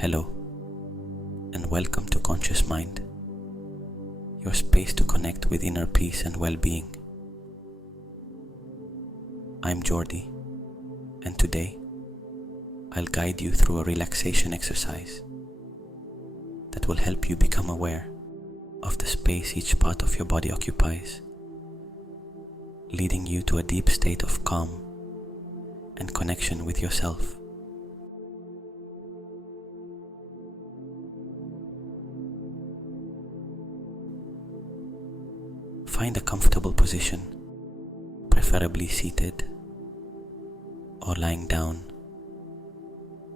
Hello, and welcome to Conscious Mind, your space to connect with inner peace and well-being. I'm Jordi, and today I'll guide you through a relaxation exercise that will help you become aware of the space each part of your body occupies, leading you to a deep state of calm and connection with yourself. Find a comfortable position, preferably seated or lying down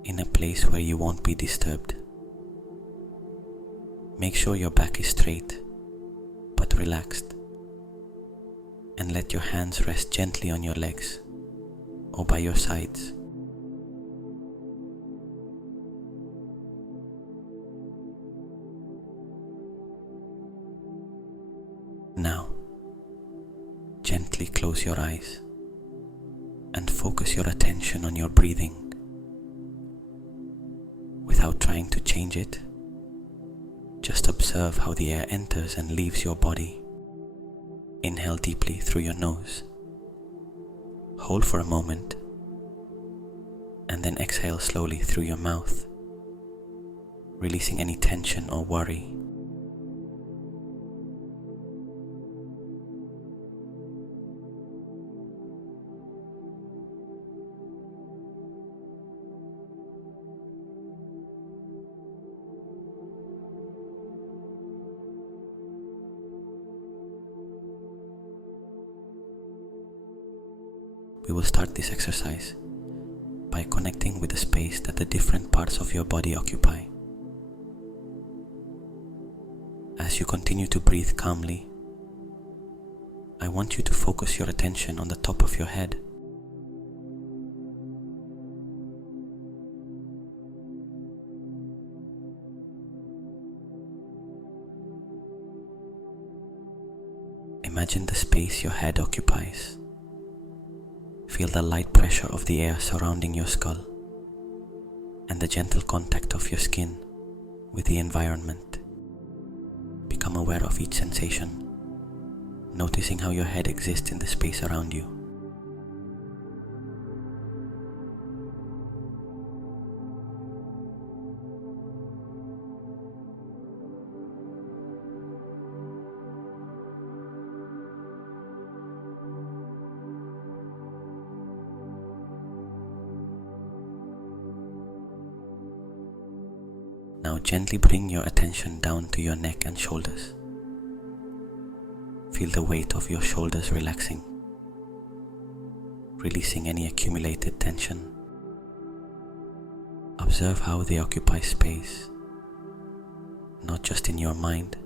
in a place where you won't be disturbed. Make sure your back is straight but relaxed, and let your hands rest gently on your legs or by your sides. Now, gently close your eyes and focus your attention on your breathing. Without trying to change it, just observe how the air enters and leaves your body. Inhale deeply through your nose. Hold for a moment, and then exhale slowly through your mouth, releasing any tension or worry. We will start this exercise by connecting with the space that the different parts of your body occupy. As you continue to breathe calmly, I want you to focus your attention on the top of your head. Imagine the space your head occupies. Feel the light pressure of the air surrounding your skull and the gentle contact of your skin with the environment. Become aware of each sensation, noticing how your head exists in the space around you. Now gently bring your attention down to your neck and shoulders. Feel the weight of your shoulders relaxing, releasing any accumulated tension. Observe how they occupy space, not just in your mind,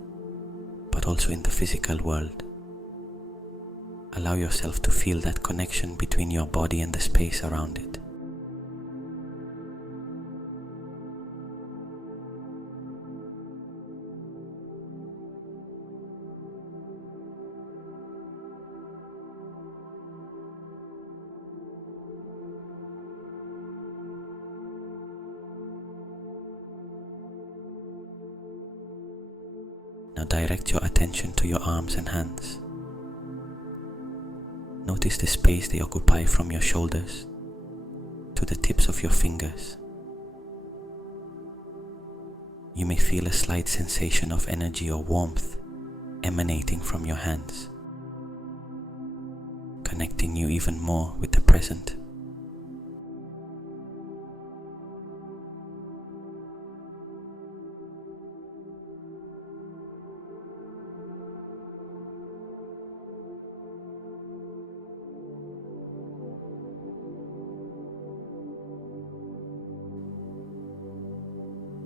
but also in the physical world. Allow yourself to feel that connection between your body and the space around it. Now direct your attention to your arms and hands. Notice the space they occupy from your shoulders to the tips of your fingers. You may feel a slight sensation of energy or warmth emanating from your hands, connecting you even more with the present.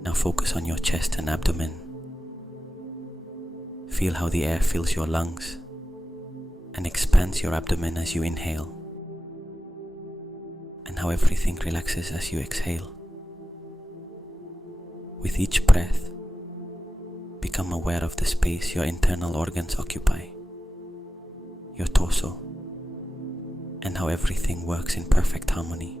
Now focus on your chest and abdomen. Feel how the air fills your lungs and expands your abdomen as you inhale, and how everything relaxes as you exhale. With each breath, become aware of the space your internal organs occupy, your torso, and how everything works in perfect harmony.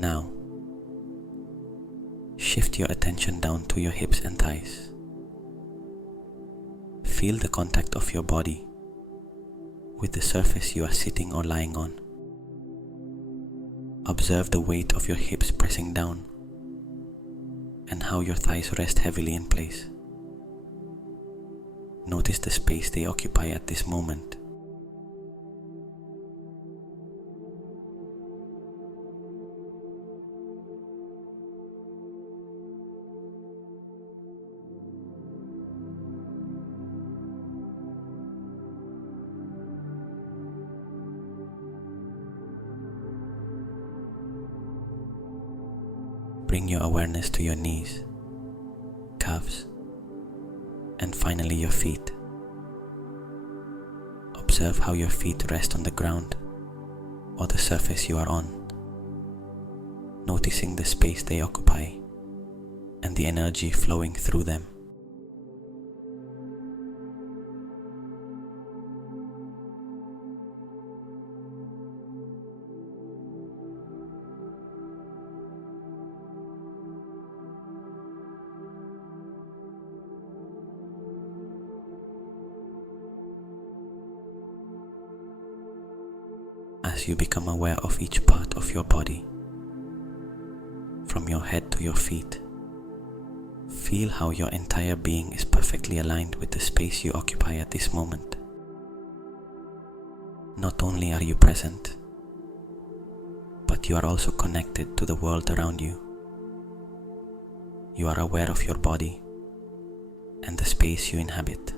Now, shift your attention down to your hips and thighs. Feel the contact of your body with the surface you are sitting or lying on. Observe the weight of your hips pressing down and how your thighs rest heavily in place. Notice the space they occupy at this moment. Bring your awareness to your knees, calves, and finally your feet. Observe how your feet rest on the ground or the surface you are on, noticing the space they occupy and the energy flowing through them. As you become aware of each part of your body, from your head to your feet, feel how your entire being is perfectly aligned with the space you occupy at this moment. Not only are you present, but you are also connected to the world around you. You are aware of your body and the space you inhabit.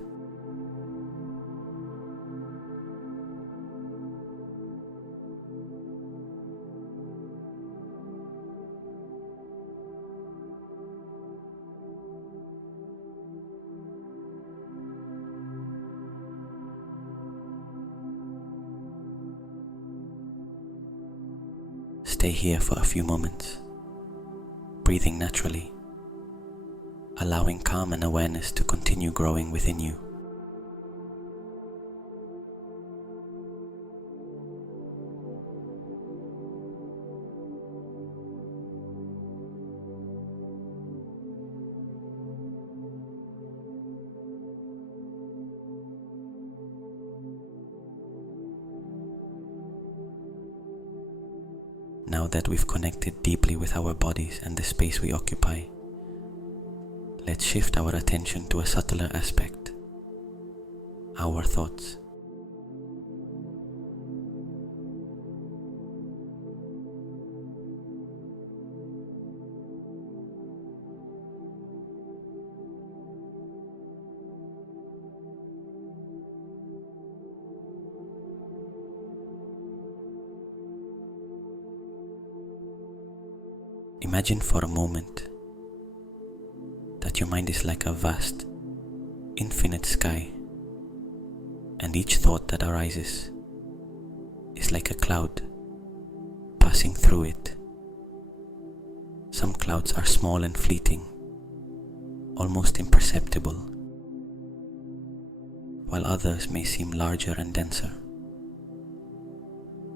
Stay here for a few moments, breathing naturally, allowing calm and awareness to continue growing within you. Now that we've connected deeply with our bodies and the space we occupy, let's shift our attention to a subtler aspect, our thoughts. Imagine for a moment that your mind is like a vast, infinite sky, and each thought that arises is like a cloud passing through it. Some clouds are small and fleeting, almost imperceptible, while others may seem larger and denser.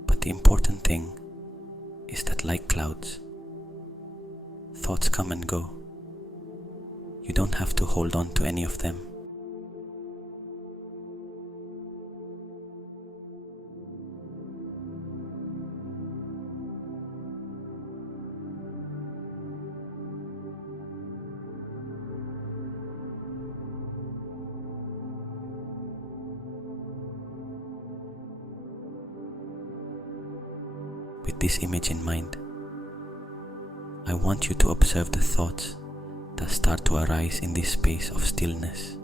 But the important thing is that, like clouds, thoughts come and go. You don't have to hold on to any of them. With this image in mind, I want you to observe the thoughts that start to arise in this space of stillness.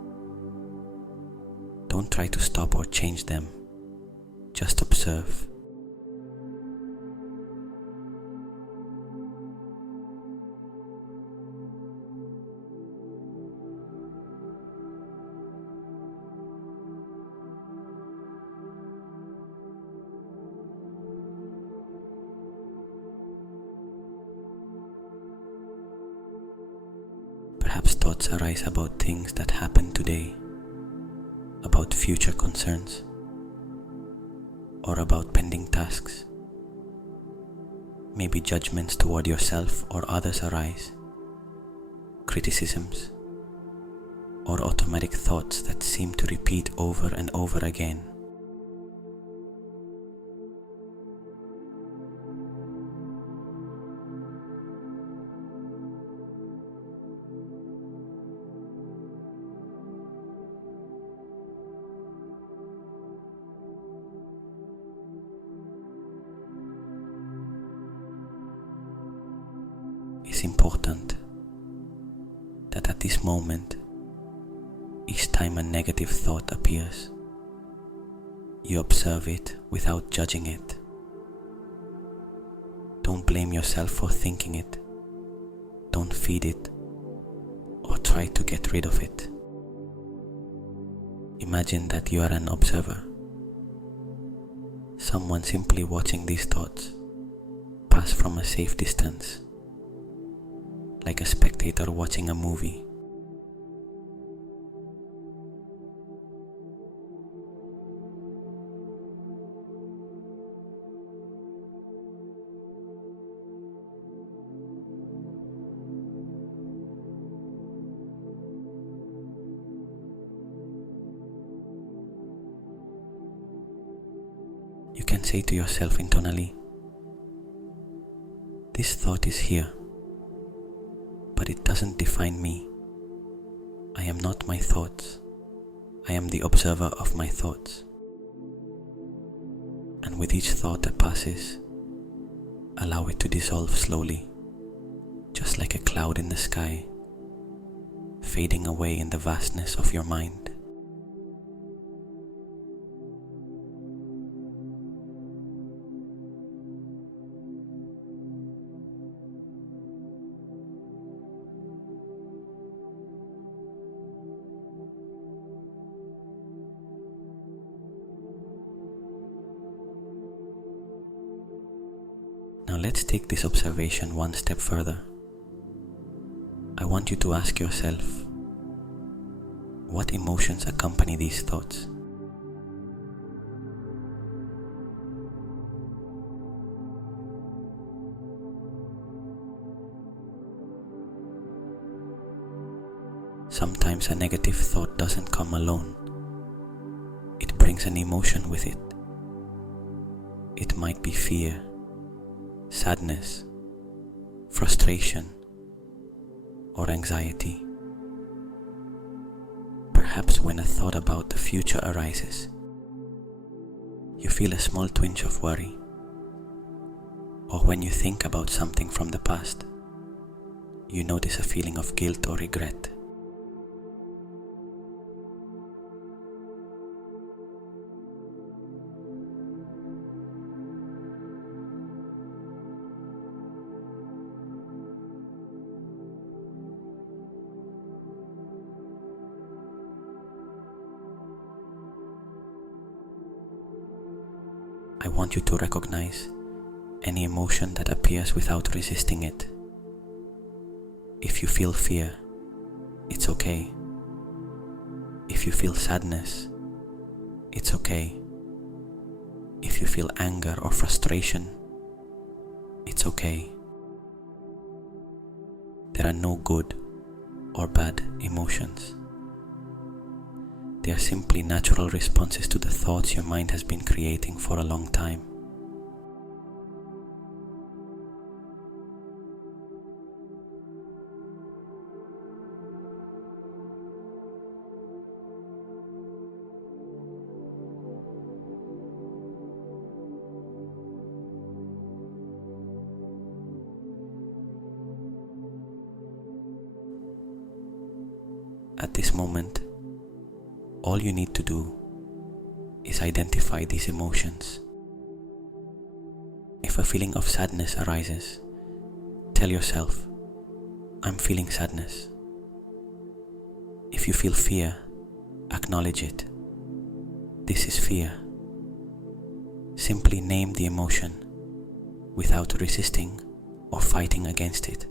Don't try to stop or change them, just observe. Perhaps thoughts arise about things that happen today, about future concerns, or about pending tasks. Maybe judgments toward yourself or others arise, criticisms, or automatic thoughts that seem to repeat over and over again. It's important that at this moment, each time a negative thought appears, you observe it without judging it. Don't blame yourself for thinking it. Don't feed it or try to get rid of it. Imagine that you are an observer, someone simply watching these thoughts pass from a safe distance, like a spectator watching a movie. You can say to yourself internally, "This thought is here, but it doesn't define me. I am not my thoughts. I am the observer of my thoughts." And with each thought that passes, allow it to dissolve slowly, just like a cloud in the sky, fading away in the vastness of your mind. Now let's take this observation one step further. I want you to ask yourself, what emotions accompany these thoughts? Sometimes a negative thought doesn't come alone. It brings an emotion with it. It might be fear, sadness, frustration, or anxiety. Perhaps when a thought about the future arises, you feel a small twinge of worry. Or when you think about something from the past, you notice a feeling of guilt or regret. I want you to recognize any emotion that appears without resisting it. If you feel fear, it's okay. If you feel sadness, it's okay. If you feel anger or frustration, it's okay. There are no good or bad emotions. They are simply natural responses to the thoughts your mind has been creating for a long time. At this moment, all you need to do is identify these emotions. If a feeling of sadness arises, tell yourself, "I'm feeling sadness." If you feel fear, acknowledge it. This is fear. Simply name the emotion without resisting or fighting against it.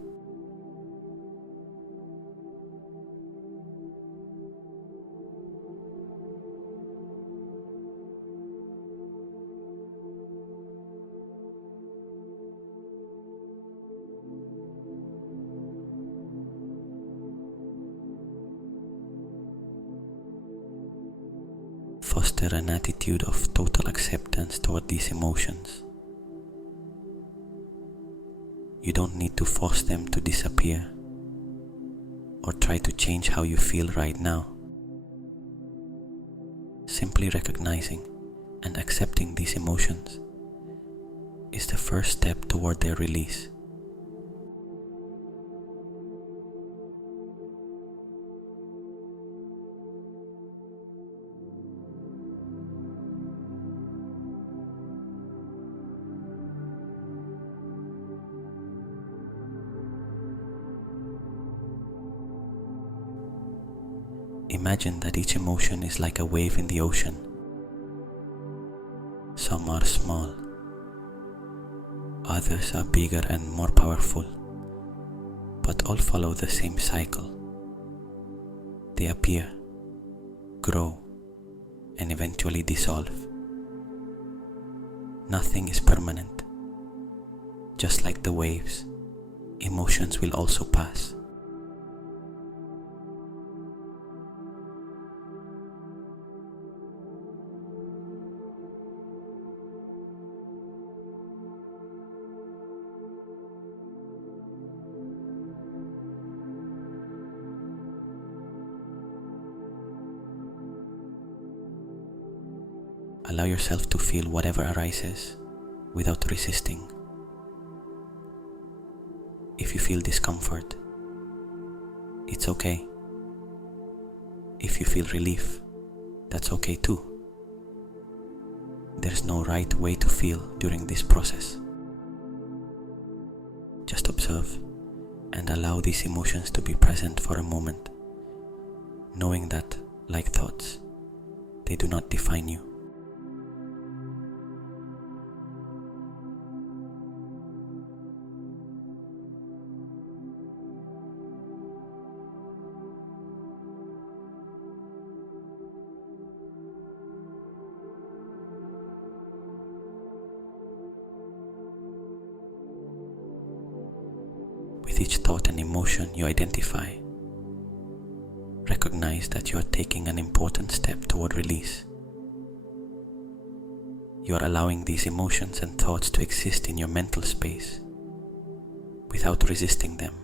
foster an attitude of total acceptance toward these emotions. You don't need to force them to disappear or try to change how you feel right now. Simply recognizing and accepting these emotions is the first step toward their release. Imagine that each emotion is like a wave in the ocean. Some are small, others are bigger and more powerful, but all follow the same cycle. They appear, grow, and eventually dissolve. Nothing is permanent. Just like the waves, emotions will also pass. Allow yourself to feel whatever arises without resisting. If you feel discomfort, it's okay. If you feel relief, that's okay too. There's no right way to feel during this process. Just observe and allow these emotions to be present for a moment, knowing that, like thoughts, they do not define you. With each thought and emotion you identify, recognize that you are taking an important step toward release. You are allowing these emotions and thoughts to exist in your mental space without resisting them,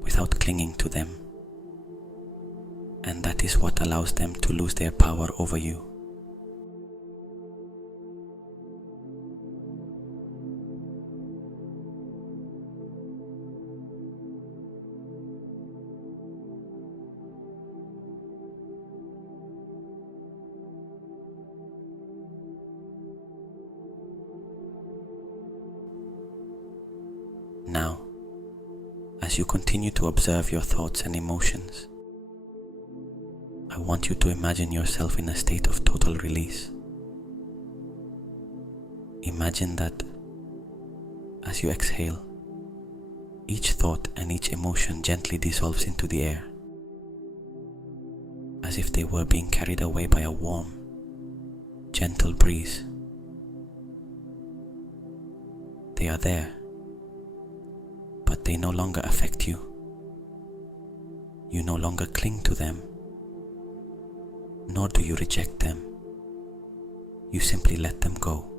without clinging to them. And that is what allows them to lose their power over you. Now, as you continue to observe your thoughts and emotions, I want you to imagine yourself in a state of total release. Imagine that as you exhale, each thought and each emotion gently dissolves into the air, as if they were being carried away by a warm, gentle breeze. They are there, but they no longer affect you. You no longer cling to them, nor do you reject them. You simply let them go.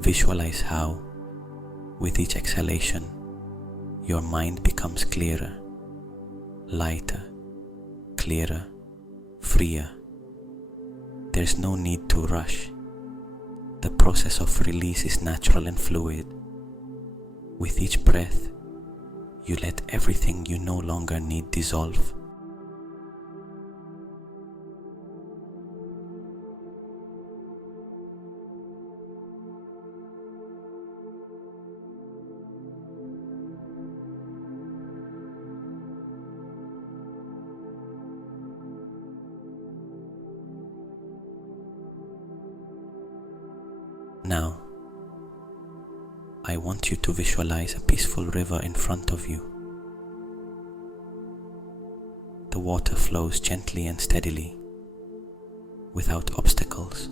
Visualize how, with each exhalation, your mind becomes clearer, lighter, clearer, freer. There's no need to rush. The process of release is natural and fluid. With each breath, you let everything you no longer need dissolve. Now, I want you to visualize a peaceful river in front of you. The water flows gently and steadily, without obstacles.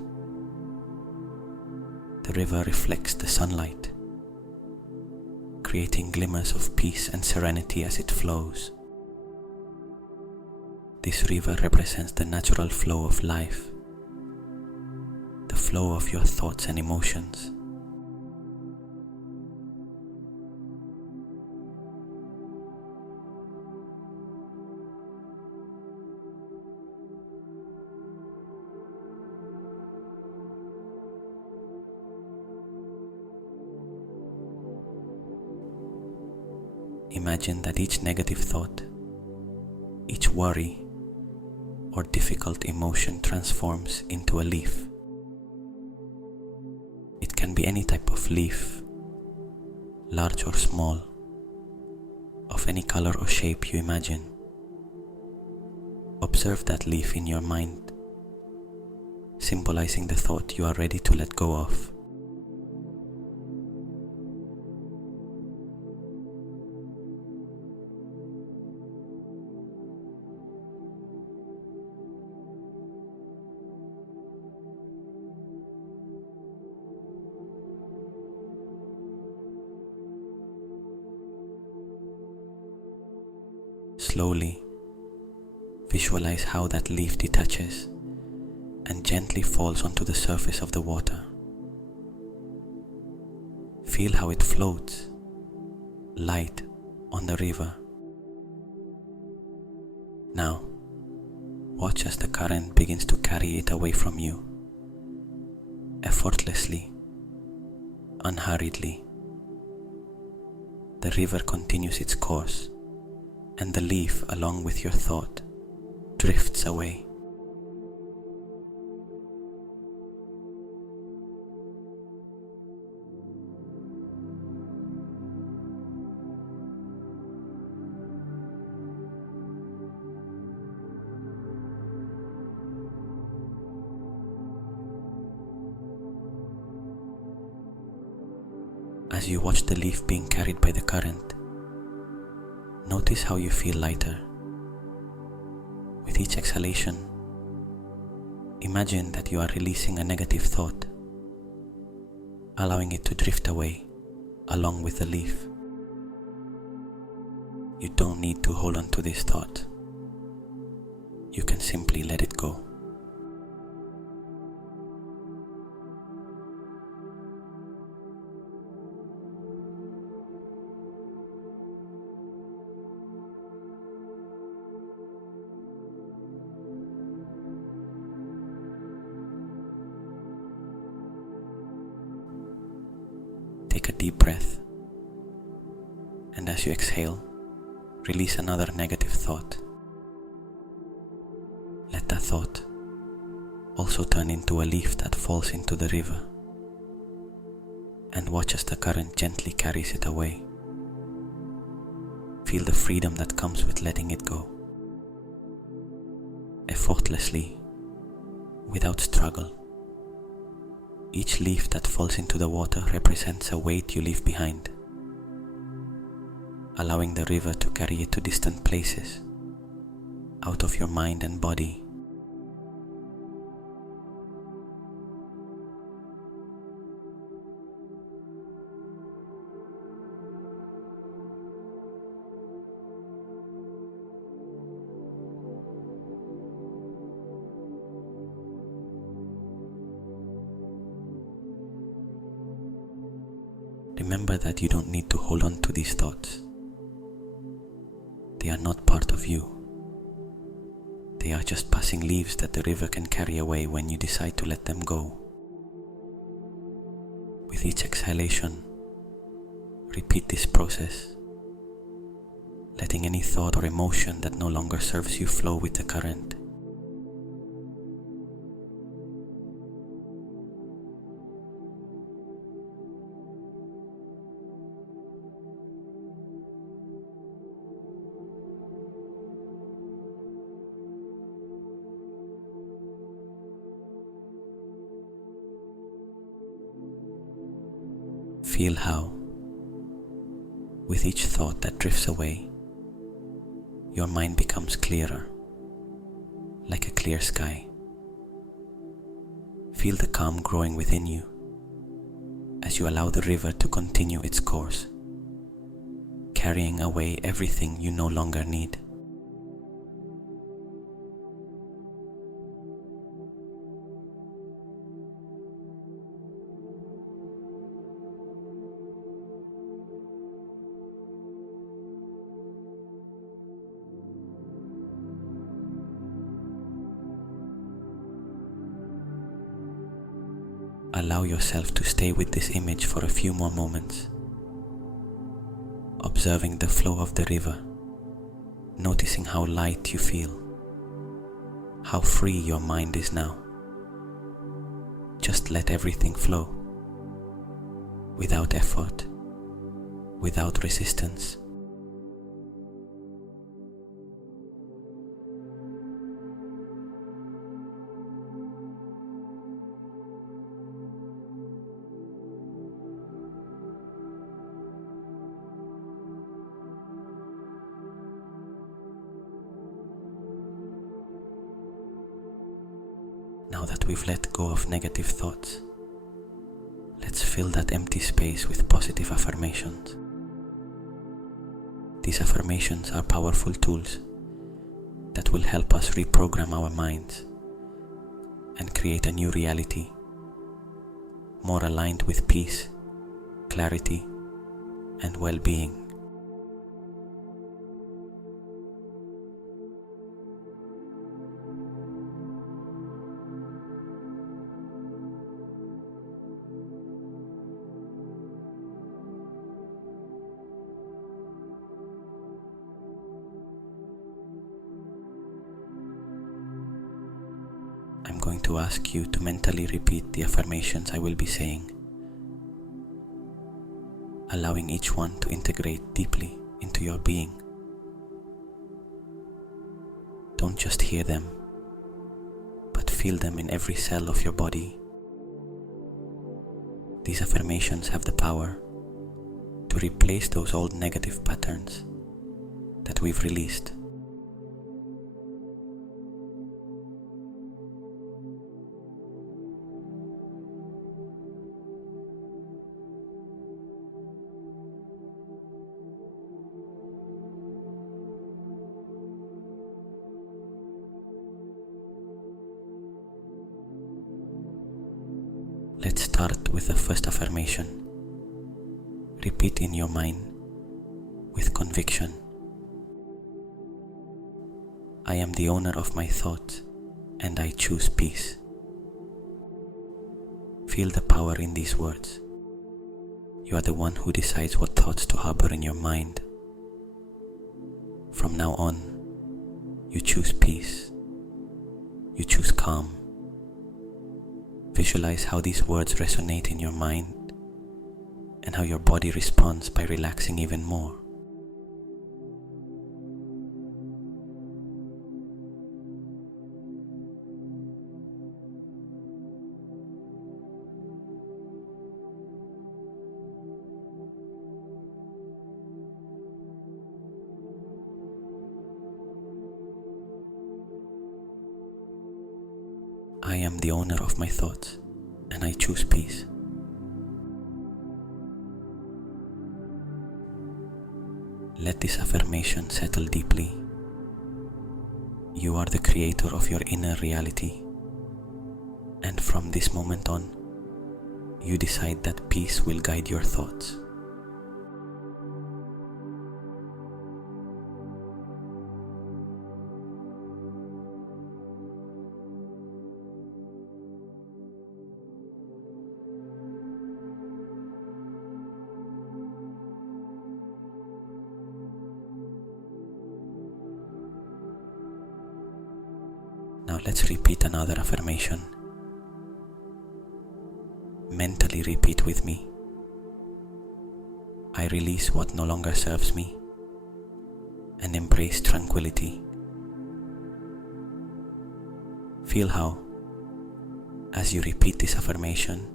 The river reflects the sunlight, creating glimmers of peace and serenity as it flows. This river represents the natural flow of life, the flow of your thoughts and emotions. Imagine that each negative thought, each worry or difficult emotion transforms into a leaf. It can be any type of leaf, large or small, of any color or shape you imagine. Observe that leaf in your mind, symbolizing the thought you are ready to let go of. Slowly, visualize how that leaf detaches and gently falls onto the surface of the water. Feel how it floats, light, on the river. Now, watch as the current begins to carry it away from you, effortlessly, unhurriedly. The river continues its course, and the leaf, along with your thought, drifts away. As you watch the leaf being carried by the current, notice how you feel lighter. With each exhalation, imagine that you are releasing a negative thought, allowing it to drift away along with the leaf. You don't need to hold on to this thought. You can simply let it go. Take a deep breath, and as you exhale, release another negative thought. Let that thought also turn into a leaf that falls into the river, and watch as the current gently carries it away. Feel the freedom that comes with letting it go, effortlessly, without struggle. Each leaf that falls into the water represents a weight you leave behind, allowing the river to carry it to distant places, out of your mind and body. Remember that you don't need to hold on to these thoughts. They are not part of you. They are just passing leaves that the river can carry away when you decide to let them go. With each exhalation, repeat this process, letting any thought or emotion that no longer serves you flow with the current. Feel how, With each thought that drifts away, your mind becomes clearer, like a clear sky. Feel the calm growing within you as you allow the river to continue its course, carrying away everything you no longer need. Allow yourself to stay with this image for a few more moments, observing the flow of the river, noticing how light you feel, how free your mind is now. Just let everything flow, without effort, without resistance. Now that we've let go of negative thoughts, let's fill that empty space with positive affirmations. These affirmations are powerful tools that will help us reprogram our minds and create a new reality, more aligned with peace, clarity, and well-being. I'm going to ask you to mentally repeat the affirmations I will be saying, allowing each one to integrate deeply into your being. Don't just hear them, but feel them in every cell of your body. These affirmations have the power to replace those old negative patterns that we've released. Let's start with the first affirmation. Repeat in your mind with conviction. I am the owner of my thoughts and I choose peace. Feel the power in these words. You are the one who decides what thoughts to harbor in your mind. From now on, you choose peace. You choose calm. Visualize how these words resonate in your mind and how your body responds by relaxing even more. I am the owner of my thoughts, and I choose peace. Let this affirmation settle deeply. You are the creator of your inner reality, and from this moment on, you decide that peace will guide your thoughts. Now let's repeat another affirmation. Mentally repeat with me. I release what no longer serves me and embrace tranquility. Feel how, as you repeat this affirmation,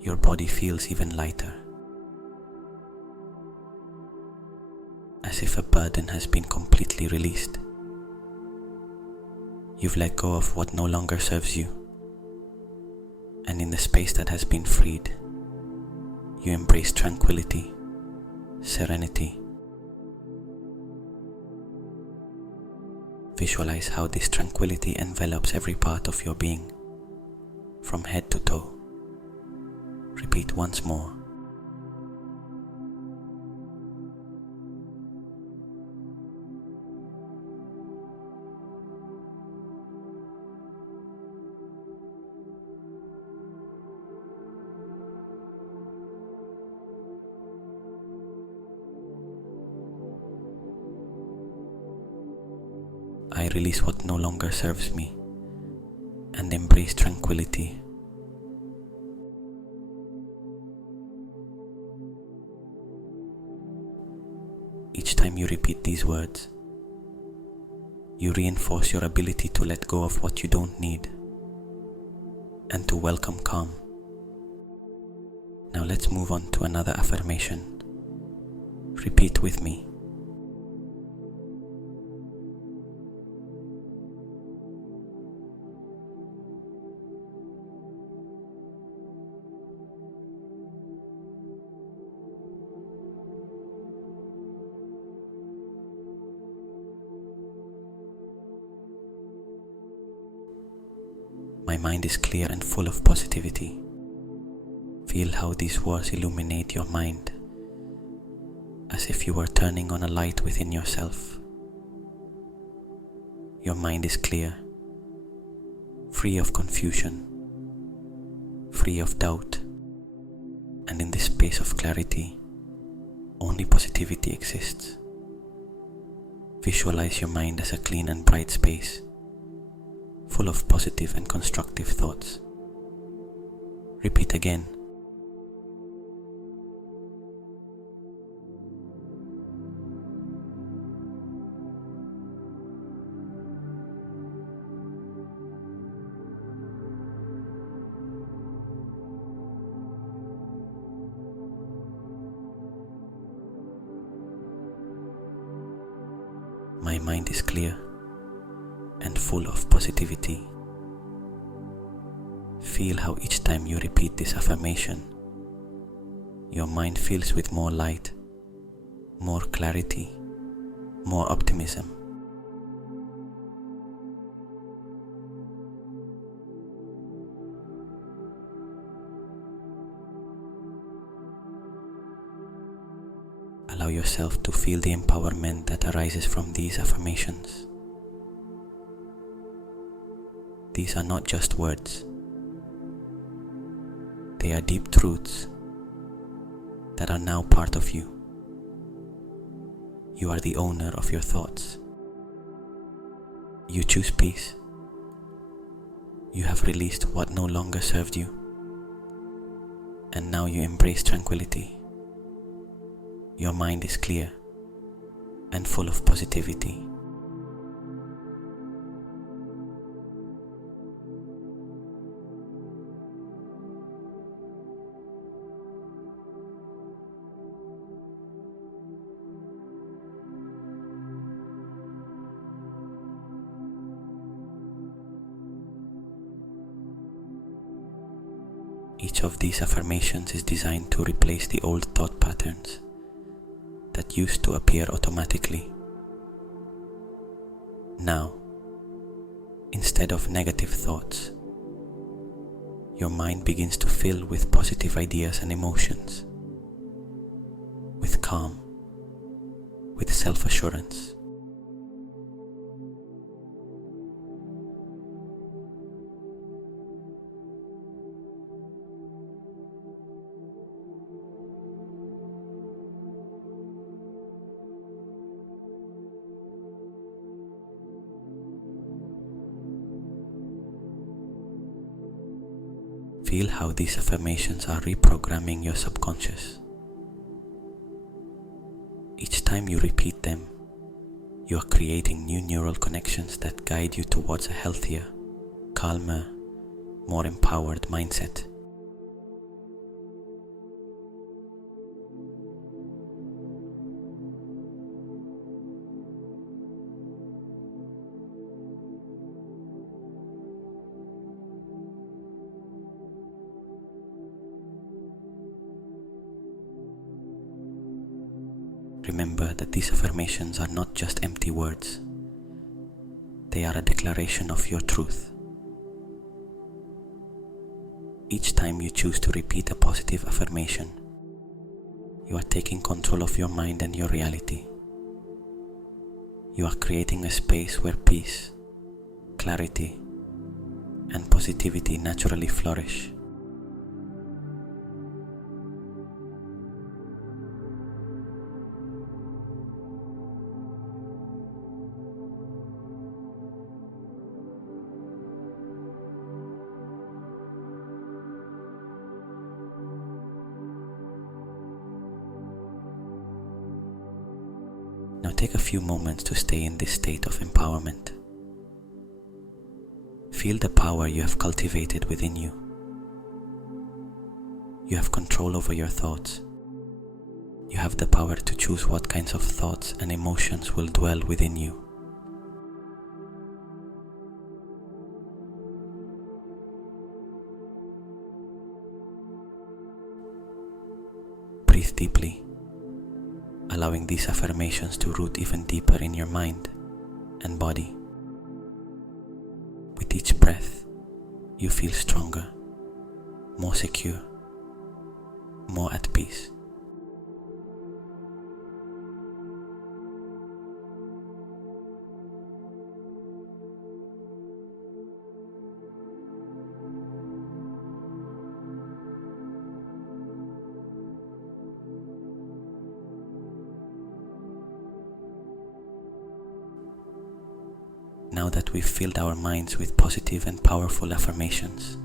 your body feels even lighter. as if a burden has been completely released. You've let go of what no longer serves you, and in the space that has been freed, you embrace tranquility, serenity. Visualize how this tranquility envelops every part of your being, from head to toe. Repeat once more. I release what no longer serves me and embrace tranquility. Each time you repeat these words, you reinforce your ability to let go of what you don't need and to welcome calm. Now let's move on to another affirmation. Repeat with me. My mind is clear and full of positivity. Feel how these words illuminate your mind, as if you were turning on a light within yourself. Your mind is clear, free of confusion, free of doubt, and in this space of clarity, only positivity exists. Visualize your mind as a clean and bright space, full of positive and constructive thoughts. Repeat again. My mind is clear and full of positivity. Feel how each time you repeat this affirmation, your mind fills with more light, more clarity, more optimism. Allow yourself to feel the empowerment that arises from these affirmations. These are not just words. They are deep truths that are now part of you. You are the owner of your thoughts. You choose peace. You have released what no longer served you, and now you embrace tranquility. Your mind is clear and full of positivity. Each of these affirmations is designed to replace the old thought patterns that used to appear automatically. Now, instead of negative thoughts, your mind begins to fill with positive ideas and emotions, with calm, with self-assurance. Feel how these affirmations are reprogramming your subconscious. Each time you repeat them, you are creating new neural connections that guide you towards a healthier, calmer, more empowered mindset. remember that these affirmations are not just empty words. They are a declaration of your truth. Each time you choose to repeat a positive affirmation, you are taking control of your mind and your reality. You are creating a space where peace, clarity, and positivity naturally flourish. Now take a few moments to stay in this state of empowerment. Feel the power you have cultivated within you. You have control over your thoughts. You have the power to choose what kinds of thoughts and emotions will dwell within you. Breathe deeply, allowing these affirmations to root even deeper in your mind and body. With each breath, you feel stronger, more secure, more at peace. Now that we've filled our minds with positive and powerful affirmations,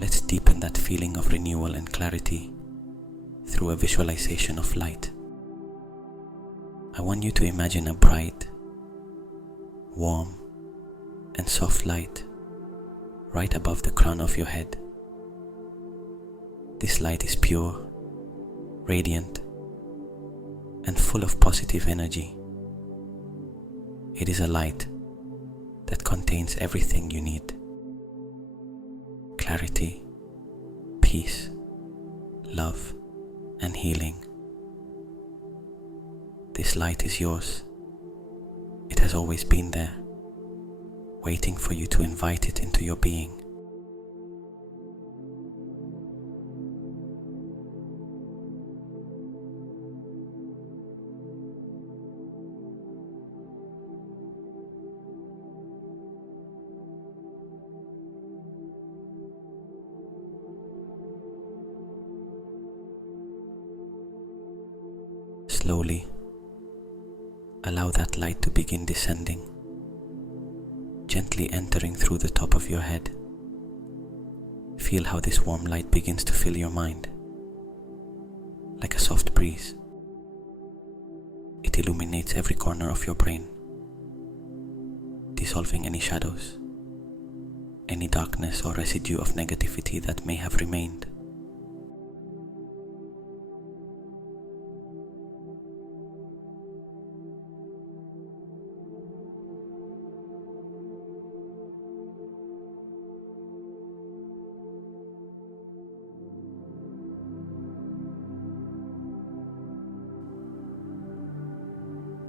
let's deepen that feeling of renewal and clarity through a visualization of light. I want you to imagine a bright, warm, and soft light right above the crown of your head. This light is pure, radiant, and full of positive energy. It is a light that contains everything you need: clarity, peace, love, and healing. This light is yours. It has always been there, waiting for you to invite it into your being. Slowly, allow that light to begin descending, gently entering through the top of your head. Feel how this warm light begins to fill your mind, like a soft breeze. It illuminates every corner of your brain, dissolving any shadows, any darkness or residue of negativity that may have remained.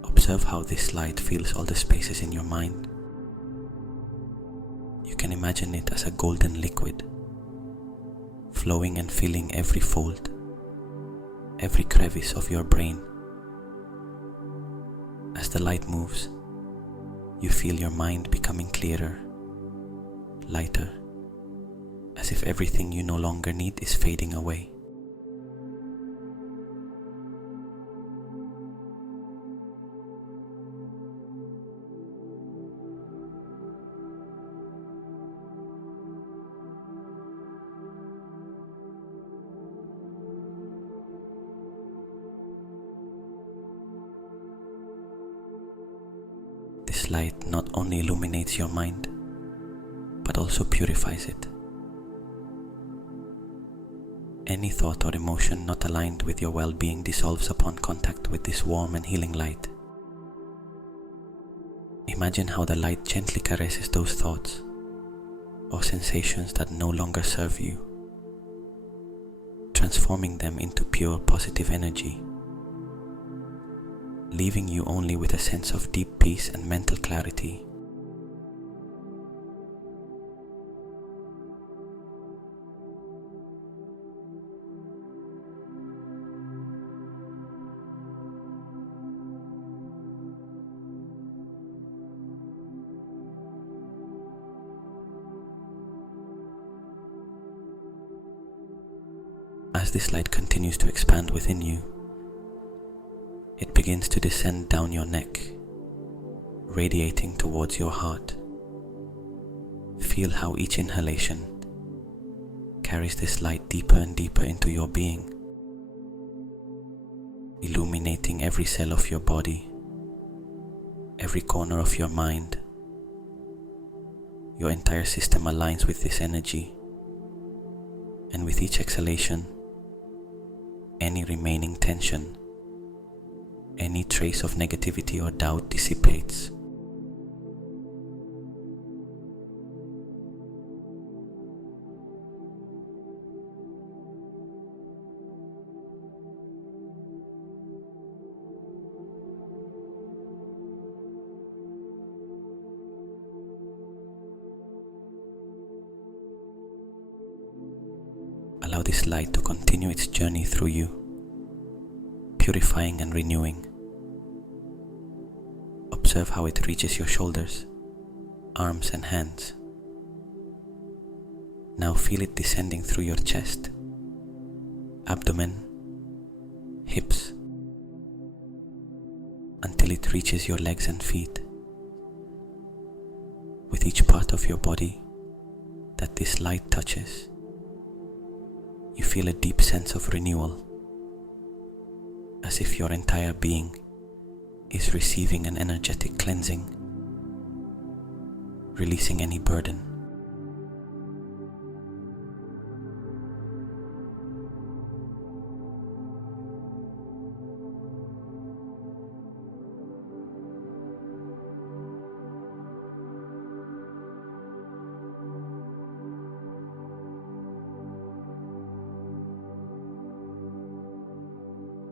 Observe how this light fills all the spaces in your mind. You can imagine it as a golden liquid, flowing and filling every fold, every crevice of your brain. As the light moves, you feel your mind becoming clearer, lighter, as if everything you no longer need is fading away. This light not only illuminates your mind, but also purifies it. Any thought or emotion not aligned with your well-being dissolves upon contact with this warm and healing light. Imagine how the light gently caresses those thoughts or sensations that no longer serve you, transforming them into pure positive energy leaving you only with a sense of deep peace and mental clarity. As this light continues to expand within you, it begins to descend down your neck, radiating towards your heart. Feel how each inhalation carries this light deeper and deeper into your being, illuminating every cell of your body, every corner of your mind. Your entire system aligns with this energy, and with each exhalation, any remaining tension, any trace of negativity or doubt dissipates. Allow this light to continue its journey through you, purifying and renewing. Observe how it reaches your shoulders, arms and hands. Now feel it descending through your chest, abdomen, hips, until it reaches your legs and feet. With each part of your body that this light touches, you feel a deep sense of renewal, as if your entire being is receiving an energetic cleansing, releasing any burden.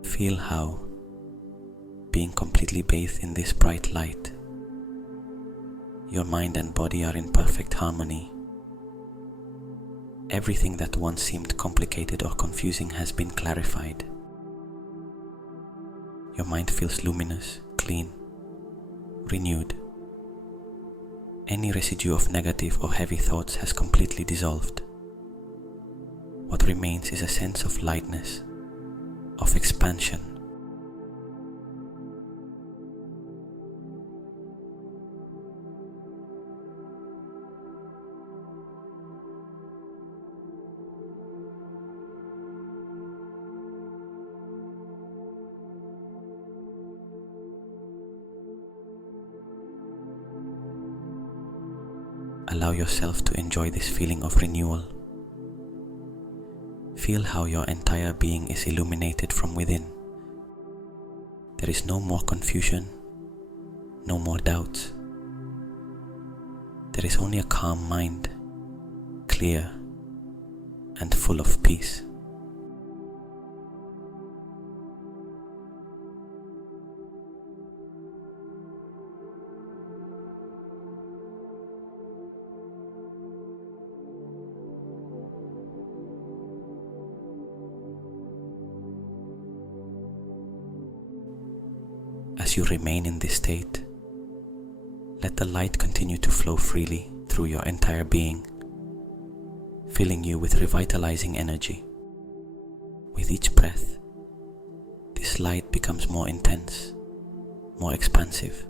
Feel how, being completely bathed in this bright light, your mind and body are in perfect harmony. Everything that once seemed complicated or confusing has been clarified. Your mind feels luminous, clean, renewed. Any residue of negative or heavy thoughts has completely dissolved. What remains is a sense of lightness, of expansion. Allow yourself to enjoy this feeling of renewal. Feel how your entire being is illuminated from within. There is no more confusion, no more doubts. There is only a calm mind, clear and full of peace. As you remain in this state, let the light continue to flow freely through your entire being, filling you with revitalizing energy. With each breath, this light becomes more intense, more expansive.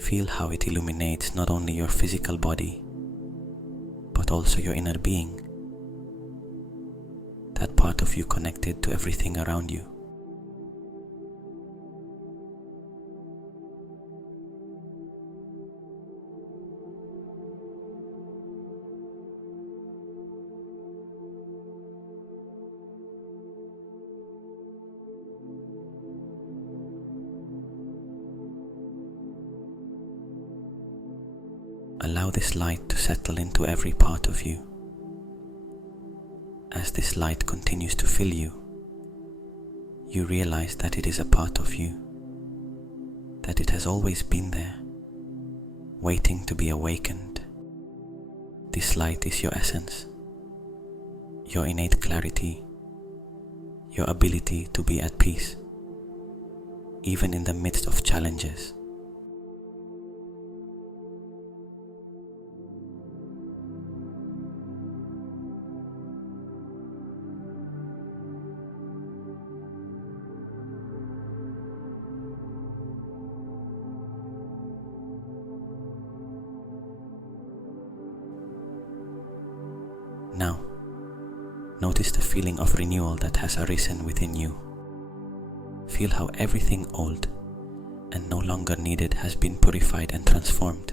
Feel how it illuminates not only your physical body, but also your inner being, that part of you connected to everything around you. Allow this light to settle into every part of you. As this light continues to fill you, you realize that it is a part of you, that it has always been there, waiting to be awakened. This light is your essence, your innate clarity, your ability to be at peace, even in the midst of challenges. Now, notice the feeling of renewal that has arisen within you. Feel how everything old and no longer needed has been purified and transformed.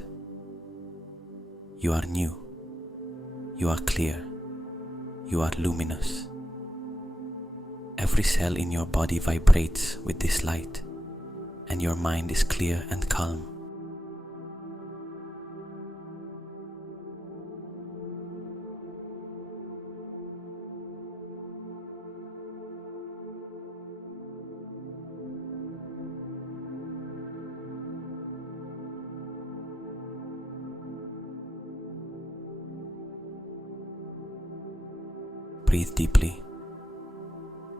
You are new. You are clear. You are luminous. Every cell in your body vibrates with this light, and your mind is clear and calm. Breathe deeply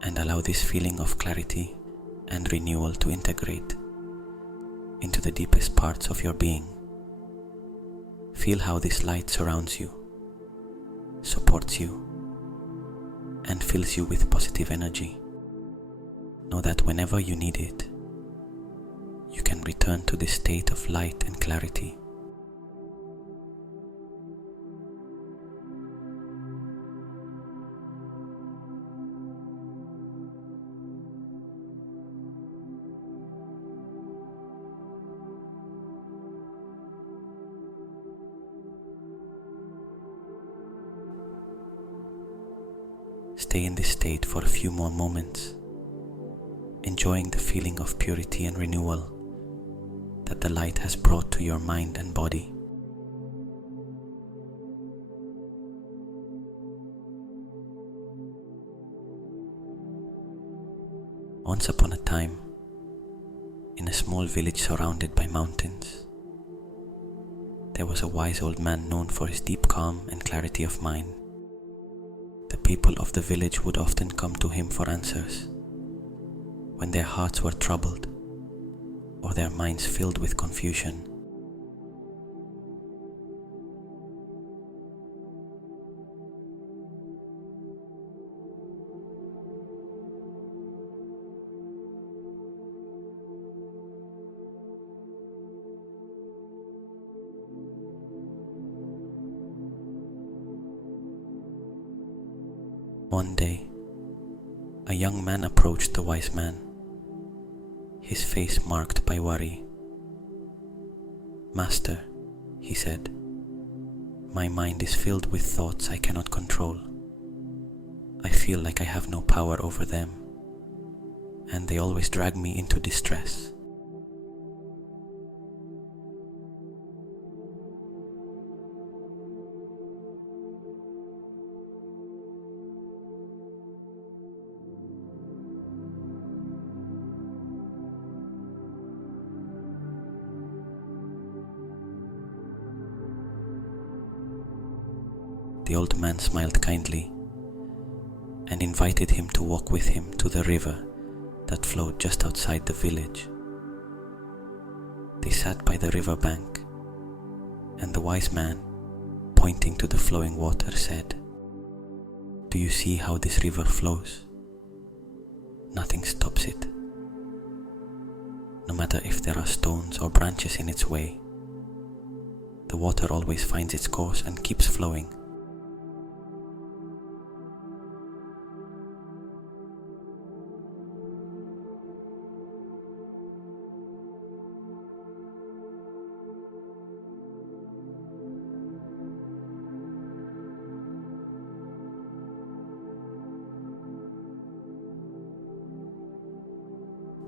and allow this feeling of clarity and renewal to integrate into the deepest parts of your being. Feel how this light surrounds you, supports you, and fills you with positive energy. Know that whenever you need it, you can return to this state of light and clarity. Stay in this state for a few more moments, enjoying the feeling of purity and renewal that the light has brought to your mind and body. Once upon a time, in a small village surrounded by mountains, there was a wise old man known for his deep calm and clarity of mind. The people of the village would often come to him for answers when their hearts were troubled or their minds filled with confusion. One day, a young man approached the wise man, his face marked by worry. "Master," he said, "my mind is filled with thoughts I cannot control. I feel like I have no power over them, and they always drag me into distress." The old man smiled kindly and invited him to walk with him to the river that flowed just outside the village. They sat by the river bank, and the wise man, pointing to the flowing water, said, "Do you see how this river flows? Nothing stops it. No matter if there are stones or branches in its way, the water always finds its course and keeps flowing."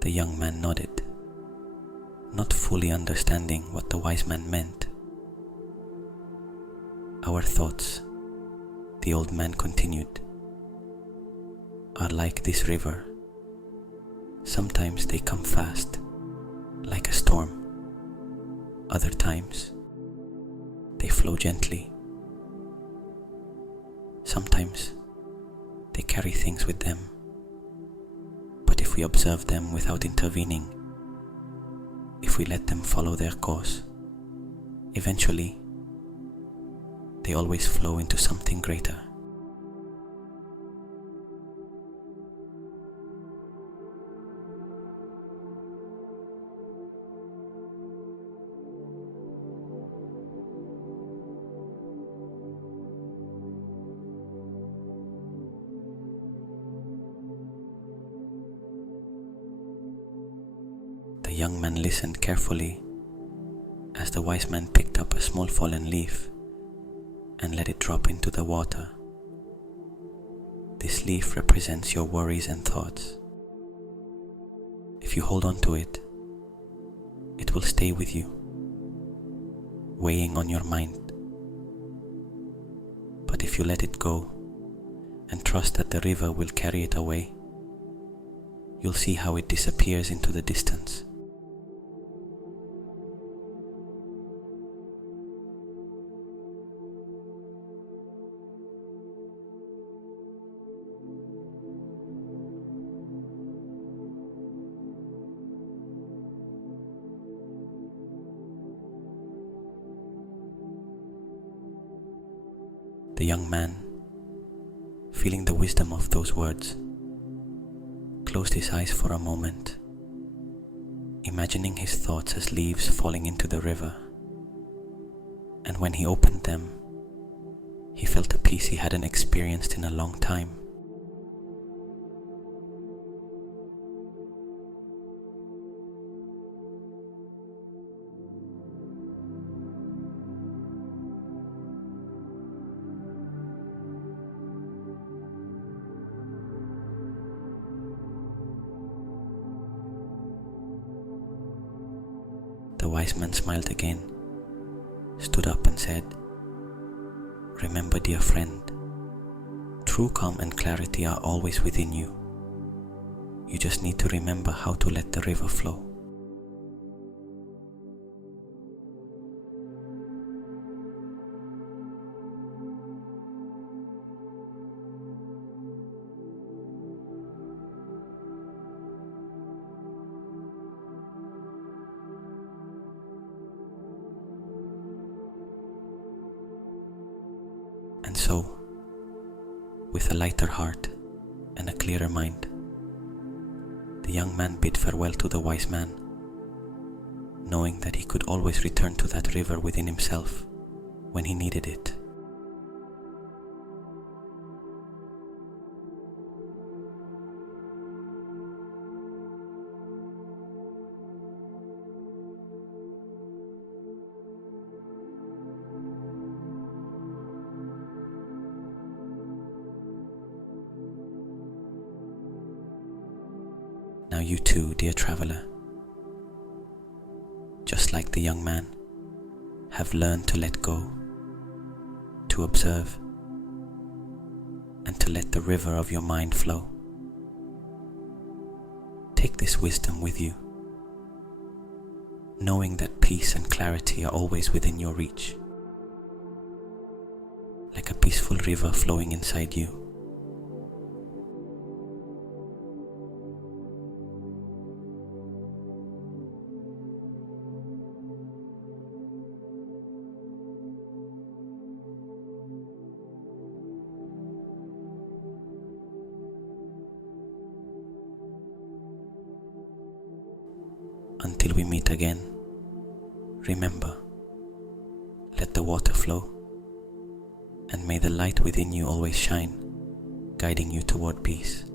The young man nodded, not fully understanding what the wise man meant. "Our thoughts," the old man continued, "are like this river, Sometimes they come fast, like a storm. Other times, they flow gently. Sometimes, they carry things with them. But if we observe them without intervening, if we let them follow their course, eventually, they always flow into something greater. The young man listened carefully as the wise man picked up a small fallen leaf and let it drop into the water. This leaf represents your worries and thoughts. If you hold on to it, it will stay with you, weighing on your mind. But if you let it go and trust that the river will carry it away, you'll see how it disappears into the distance. The young man, feeling the wisdom of those words, closed his eyes for a moment, imagining his thoughts as leaves falling into the river. And when he opened them, he felt a peace he hadn't experienced in a long time. The wise man smiled again, stood up and said, "Remember, dear friend, true calm and clarity are always within you. You just need to remember how to let the river flow." And so, with a lighter heart and a clearer mind, the young man bid farewell to the wise man, knowing that he could always return to that river within himself when he needed it. Now you too, dear traveler, just like the young man, have learned to let go, to observe, and to let the river of your mind flow. Take this wisdom with you, knowing that peace and clarity are always within your reach, like a peaceful river flowing inside you. Until we meet again, remember, let the water flow, and may the light within you always shine, guiding you toward peace.